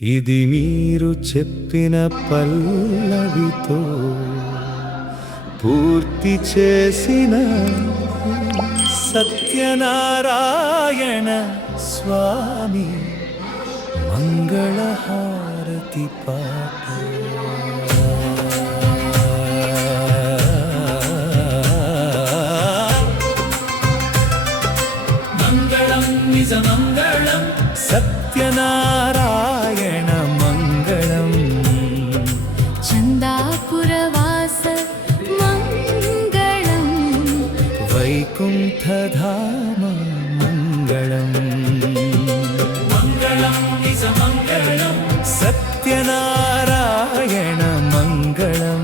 ఇది మీరు చెప్పిన పల్లవితో పూర్తి చేసిన సత్యనారాయణ స్వామి మంగళహారతి పాట. మంగళం నిజ మంగళం సత్యనారాయణ మంగళం. చందాపురవాస మంగళం వైకుంఠధామ మంగళం. మంగళం నిజ మంగళం సత్యనారాయణ మంగళం.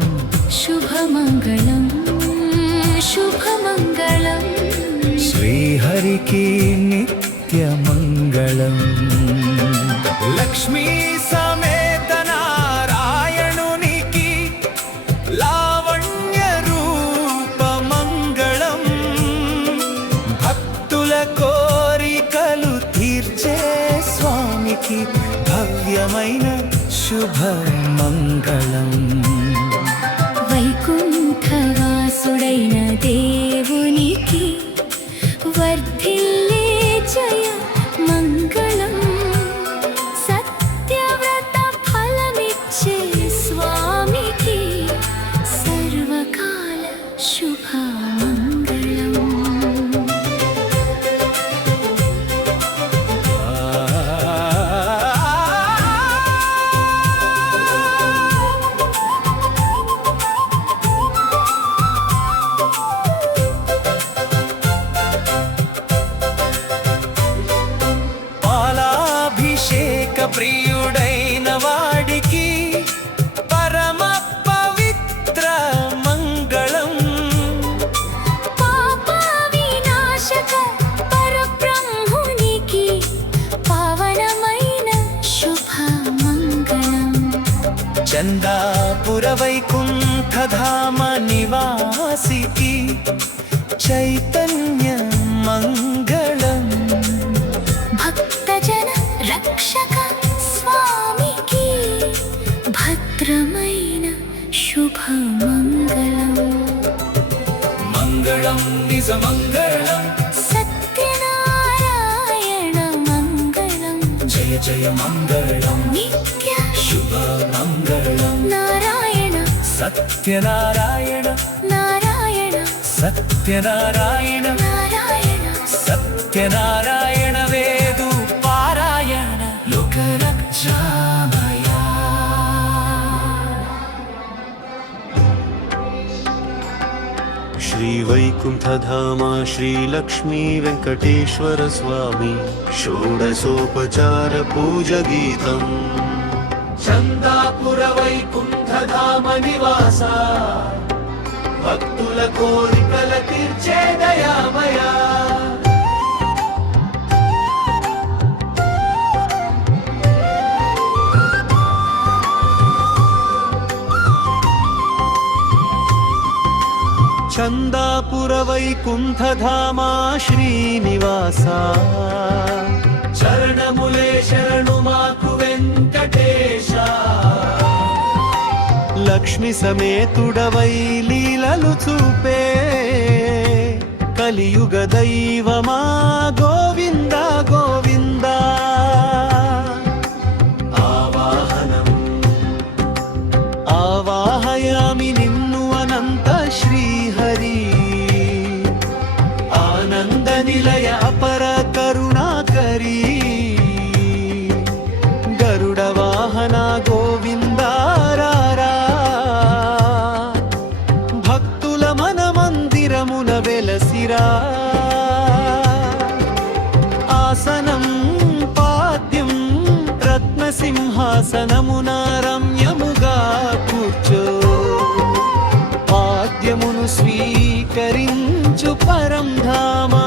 శుభమంగళం శుభమంగళం శ్రీహరికి నిత్యమంగళం. లక్ష్మీ సమేత నారాయణునికి లావణ్య రూప మంగళం. భక్తుల కోరికలు తీర్చే స్వామికి భవ్యమైన శుభ మంగళం. వైకుంఠవాసుడైన దేవునికి వర్ధిల్లే జయ మంగళం. సత్యవ్రత ఫలమిచ్చే స్వామికి సర్వకాల శుభ మంగళం. పాలాభిషేక ప్రియుడైన వాడికి పరమ పవిత్ర మంగళం. పాప వినాశక పరబ్రహ్మునికి పావనమైన శుభ మంగళం. చందాపుర వైకుంఠధామ నివాసికి చైతన్య మంగళం. భక్తజన రక్షక స్వామికి భద్రమైన శుభ మంగళం. మంగళం నిజ మంగళం సత్యనారాయణ మంగళం. జయ జయ మంగళం నిత్య శుభ మంగళం నారాయణ సత్యనారాయణ నారాయణ సత్యనారాయణ నారాయణ సత్యనారాయణ వేదు పారాయణ లోకరక్షామయ. श्रीवैकुण्ठधाम श्रीलक्ष्मी वेङ्कटेश्वर स्वामी षोडशोपचार पूजगीतम्. చందాపుర వైకుంఠధామ నివాస భక్తుల కోరికల తీర్చే దయామయ. चन्दापुर वैकुण्ठधाम श्रीनिवास చరణములే శరణు మాకు వెంకటేశ. లక్ష్మి సమేతుడవై లీలలు చూపే కలియుగ దైవమా గోవింద గోవింద. ఆవాహనం ఆవాహయామి నిన్ను అనంత శ్రీహరి. ఆనంద నిలయ అపర కరుణాకరీ గరుడ వాహన గోవిందారారా. భక్తుల మన మందిరమున వెలసిరా. ఆసనం పాద్యం రత్నసింహాసనమున రమ్యముగా కూర్చో. పాద్యమును స్వీకరించు పరం ధామా.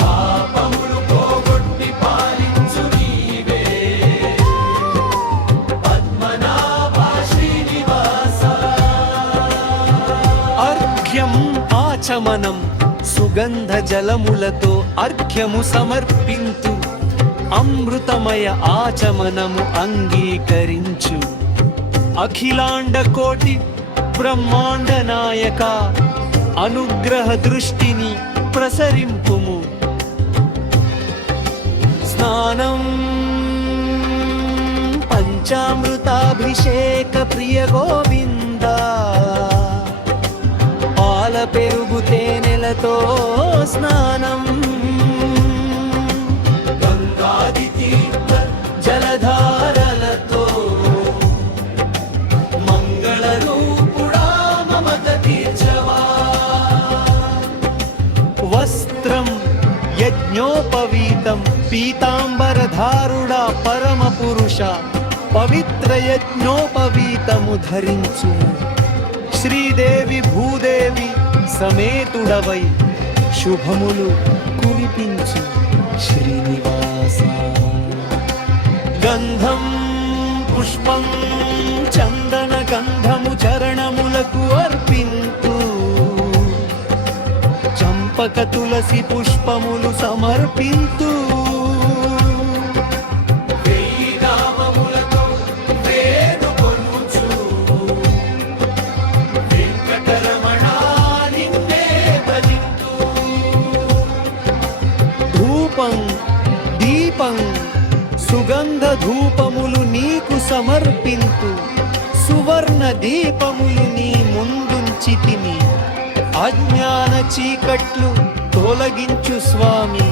పాపములు పోగొట్టి పాలించు నీవే పద్మనాభ శ్రీనివాస. అర్ఘ్యం ఆచమనం సుగంధ జలములతో అర్ఘ్యము సమర్పింతు. అమృతమయ ఆచమనము అంగీకరించు అఖిలాండ కోటి బ్రహ్మాండ నాయక అనుగ్రహ దృష్టిని ప్రసరింపుము. స్నానం పంచామృతాభిషేక ప్రియ గోవింద పాల పెరుగు తేనెలతో స్నానం గంగాది తీర్థ జలధారలతో మంగళ రూపుడా మమత తీర్చవా. వస్త్రం యజ్ఞోపవీతం పీతాంబరధారుడా పరమ పురుష పవిత్ర యజ్ఞోపవీతము ధరించు. శ్రీదేవి భూదేవి సమేతుడవై శుభములు కురిపించు శ్రీనివాస. గంధం పుష్పం చందన గంధము చరణములకు అర్పింతు. చంపక తులసి పుష్పములు సమర్పింతు. వెయ్యి నామములతో వేడుకొనుచు వెంకటరమణ నిన్నే భజింతు. ధూపం దీపం సుగంధ ధూపములు నీకు సమర్పింతు. సువర్ణ దీపములు నీ ముందుంచి తిని అజ్ఞాన చీకట్లు తొలగించు స్వామి.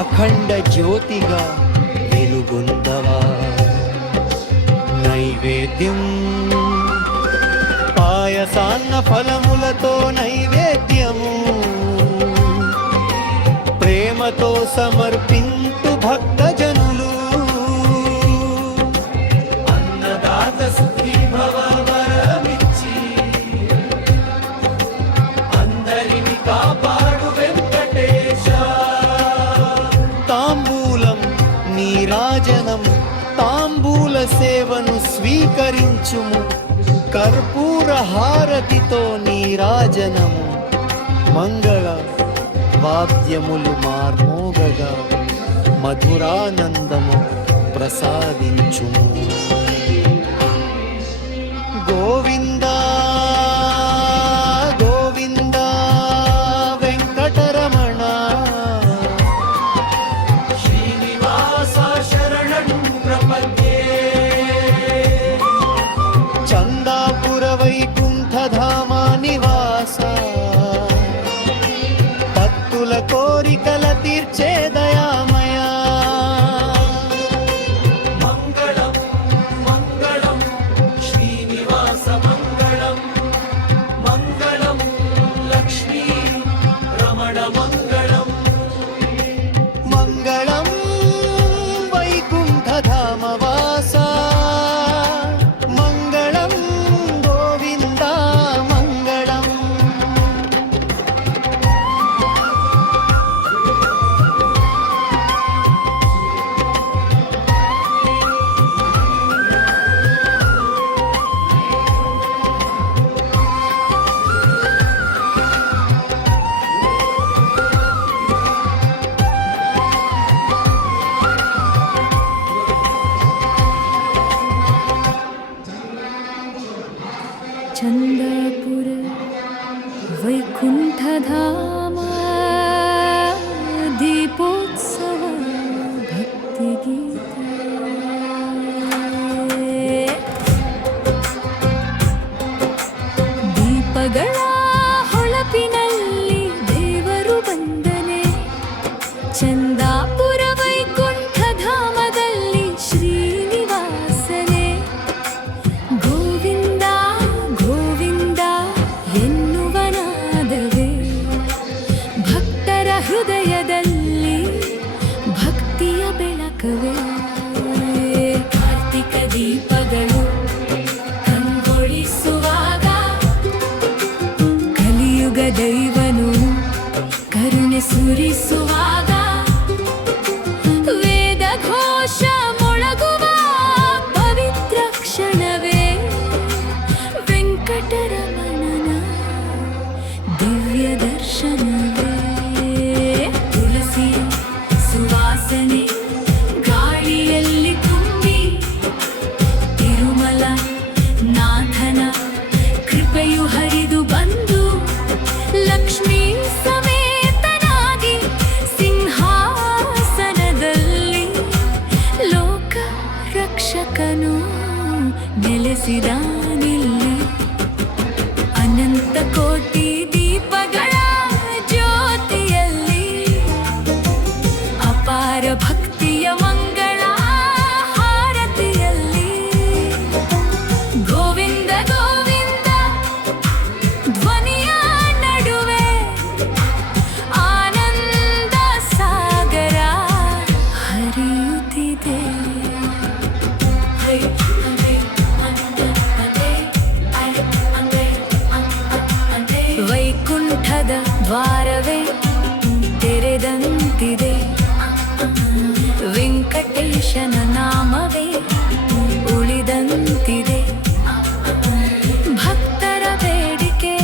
అఖండ జ్యోతిగా వెలుగొందవా. నైవేద్యం పాయసాన్న ఫలములతో నైవేద్యము ప్రేమతో సమర్పింతు భక్తజనులు. అన్నదాత సుఖీ భవ వరమిచ్చి అందరిని కాపాడు వెంకటేశ. తాంబూలం నీరాజనం తాంబూల సేవను స్వీకరించుము. కర్పూర హారతితో నీరాజనము మంగళ వాద్యములు మార్మోగగా మధురానందము ప్రసాదించుము. గోవిందా గోవిందా వెంకటరమణ. శ్రీనివాస శరణం ప్రపద్యే. చందాపుర వైకుంఠధామ నివాస భక్తుల కోరికల తీర్చే దయామయ. మంగళం మంగళం శ్రీనివాస ರಕ್ಷಕನು ನೆಲೆಸಿದಾನಿಲ್ಲಿ ಅನಂತ ಕೋಟಿ ದೀಪಗಳ ಜ್ಯೋತಿಯಲ್ಲಿ ಅಪಾರ ಭಕ್ತಿಯ ಮಂಗಳ ಹಾರತಿಯಲ್ಲಿ ಗೋವಿಂದ ಗೋವಿಂದ ಧ್ವನಿಯ ನಡುವೆ ಆನಂದ ಸಾಗರ ಹರಿಯುತ್ತಿದೆ. ವೈಕುಂಠದ ದ್ವಾರವೇ ತೆರೆದಂತಿದೆ, ವೆಂಕಟೇಶನ ನಾಮವೇ ಉಳಿದಂತಿದೆ. ಭಕ್ತರ ಬೇಡಿಕೆ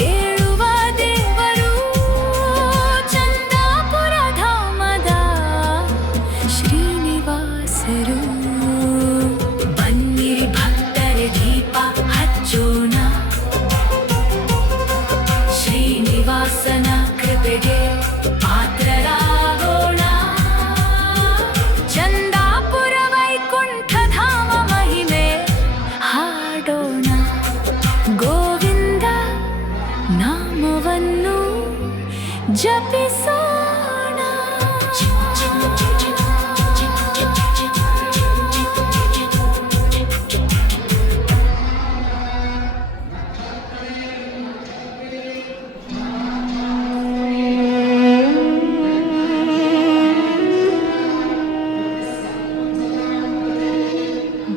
ಕೇಳುವ ದೇವರು ಚಂದಾಪುರ ಧಾಮದ ಶ್ರೀನಿವಾಸರು. ಬನ್ನಿರಿ ಭಕ್ತರೆ ದೀಪ ಹಚ್ಚೋಣ, ಶ್ರೀನಿವಾಸನ ಕೃಪೆಗೆ ಪಾತ್ರರಾಗೋಣ. ಚಂದಾಪುರ ವೈಕುಂಠ ಧಾಮ ಮಹಿಮೆ ಹಾಡೋಣ. ಗೋವಿಂದ ನಾಮವನ್ನು ಜಪಿಸೋಣ.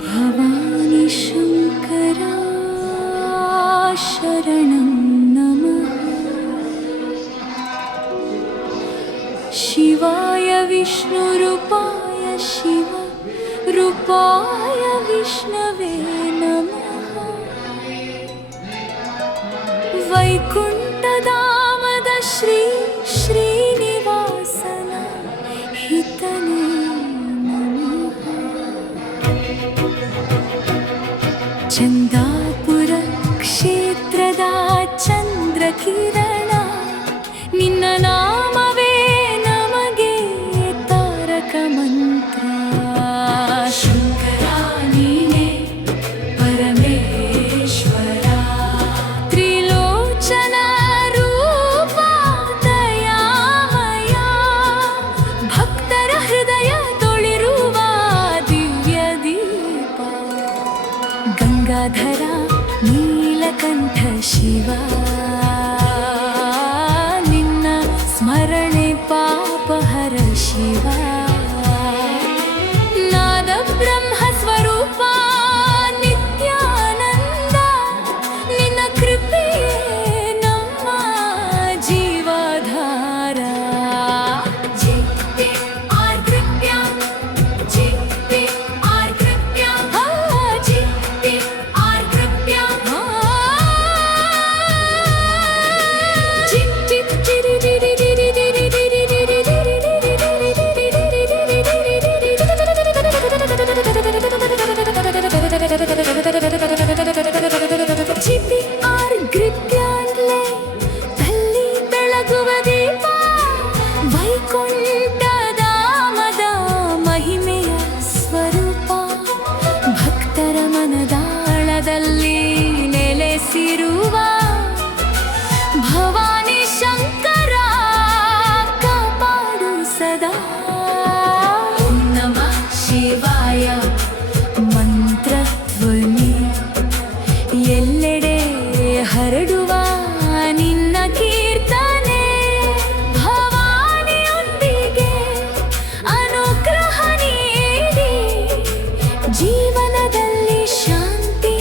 ಭವಾನಿ ಶಂಕರ ಶರಣಂ ನಮಃ. ಶಿವಾಯ ವಿಷ್ಣುರೂಪಾಯ ಶಿವ ರೂಪಾಯ ವಿಷ್ಣವೇ ನಮಃ. ವೈಕುಂಠಧಾಮದ ಶ್ರೀ ಶ್ರೀನಿವಾಸನ ಹಿತನೇ ನಮಃ. ಚಂದಾಪುರ ಕ್ಷೇತ್ರದ ಚಂದ್ರ ಕಿರಣ, ನಿನ್ನ ನಾಮವೇ ನಮಗೆ ತಾರಕ ಮಂತ್ರ. ಶಂಕರ ನೀನೇ ಪರಮೇಶ್ವರ, ತ್ರಿಲೋಚನ ರೂಪ ದಯಾಮಯ, ಭಕ್ತರ ಹೃದಯ ತೊಳಿರುವ ದಿವ್ಯ ದೀಪ. ಗಂಗಾಧರ ನೀಲಕಂಠ ಶಿವ, ನಿನ್ನ ಸ್ಮರಣೆ ಪಾಪಹರ ಶಿವ. ನಾದ ಬ್ರಹ್ಮ ಸ್ವರೂಪ ನಿತ್ಯಾನಂದ, ನಿನ್ನ ಕೃಪೆಯೇ ನಮ್ಮ ಜೀವಧಾರ. ಜಿಪ್ಪೆ ಆರ್ ಕೃಪ್ಯ, ಜಿಪ್ಪೆ ಆರ್ ಕೃಪ್ಯ, ಜಿಪ್ಪೆ ಆರ್ ಕೃಪ್ಯ. ಜಿಪ್ ಜಿಪ್ ಚಿರಿ ಡಿರಿ ಡಿರಿ ಡಿರಿ ಡಿರಿ ಡಿರಿ ಡಿರಿ ಜಿಪಿ ಆರ್ ಗೃಪ್ಯಾನ್ಲೆ ತಲ್ಲಿ ಬೆಳಗುವ ದೀಪ, ವೈಕುಂಠಧಾಮದ ಮಹಿಮೆಯ ಸ್ವರೂಪ. ಭಕ್ತರ ಮನದಾಳದಲ್ಲಿ ನೆಲೆಸಿರುವ ಭವಾನಿ ಶಂಕರ ಕಾಪಾಡು ಸದಾ. ಓಂ ನಮಃ ಶಿವಾಯ ಮಂತ್ರಧ್ವನಿ ಎಲ್ಲೆಡೆ ಹರಡುವ ನಿನ್ನ ಕೀರ್ತನೆ. ಭವಾನಿಯೊಂದಿಗೆ ಅನುಗ್ರಹ ನೀಡಿ ಜೀವನದಲ್ಲಿ ಶಾಂತಿ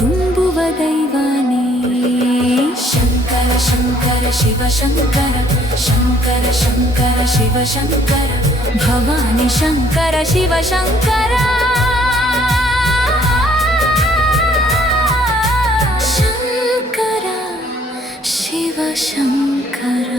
ತುಂಬುವ ದೈವಾನೇ. ಶಂಕರ ಶಂಕರ ಶಿವ ಶಂಕರ, ಶಂಕರ ಶಂಕರ ಶಿವ ಶಂಕರ, ಭವಾನಿ ಶಂಕರ ಶಿವ ಶಂಕರ. ಶಂಕರ ಶಿವ ಶಂಕರ.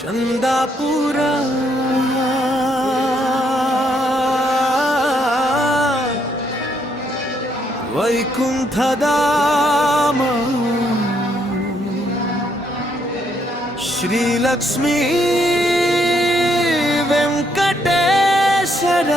ಚಂದಾಪುರ ವೈಕುಂಠಧಾಮ ಶ್ರೀಲಕ್ಷ್ಮೀ ವೆಂಕಟೇಶ್ವರ